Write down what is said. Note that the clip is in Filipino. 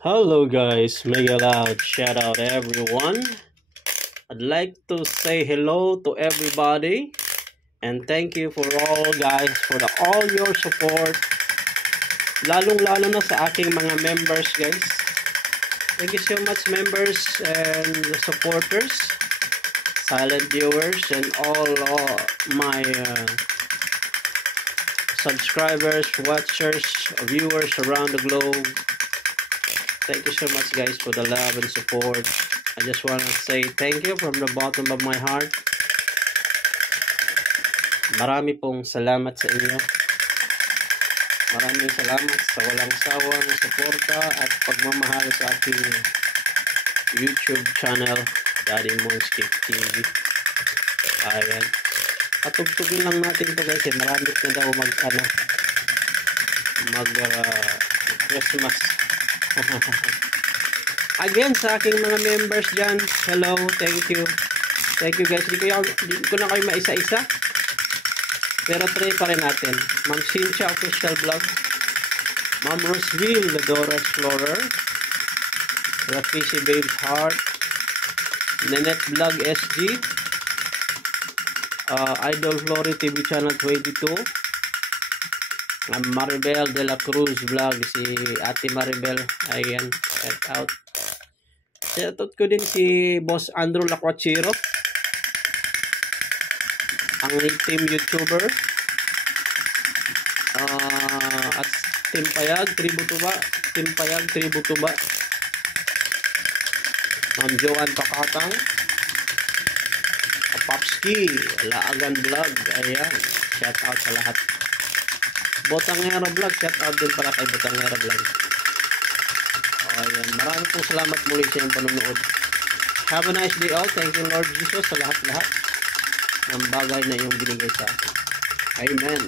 Hello guys, mega loud shout out everyone. I'd like to say hello to everybody and thank you for all guys for all your support. Lalong lalo na sa aking mga members guys. Thank you so much members and supporters, silent viewers and all my subscribers, watchers, viewers around the globe. Thank you so much guys for the love and support. I just want to say thank you from the bottom of my heart. Marami pong salamat sa inyo. Maraming salamat sa walang sawang suporta at pagmamahal sa aking YouTube channel, Daddy Monskip TV. Ayan. Patugtugin lang natin to guys. Marami na daw Christmas. Again sa aking mga members dyan, hello, thank you guys. Di ko na kayo maisa-isa, pero try pa rin natin. Ma'am Cynthia Official Vlog, Ma'am Roseville The Dora Explorer, Rafisi Babes Heart, Nanette Vlog SG, Idol Flory TV Channel 22, Maribel de la Cruz Vlog, si Ate Maribel, ayan, shout out ko din si Boss Andrew Lacuachiro, ang team YouTuber, at Team Payag Tribu Tuba, Ma'am Joanne Pakatang, Papski Laagan Vlog, ayan, shout out sa lahat. Botangera Vlog, shout out din pala kay Botangera Vlog. Ayan, maraming pong salamat muli sa iyong panonood. Have a nice day all. Thank you Lord Jesus sa lahat-lahat ng bagay na iyong binigay sa akin. Amen.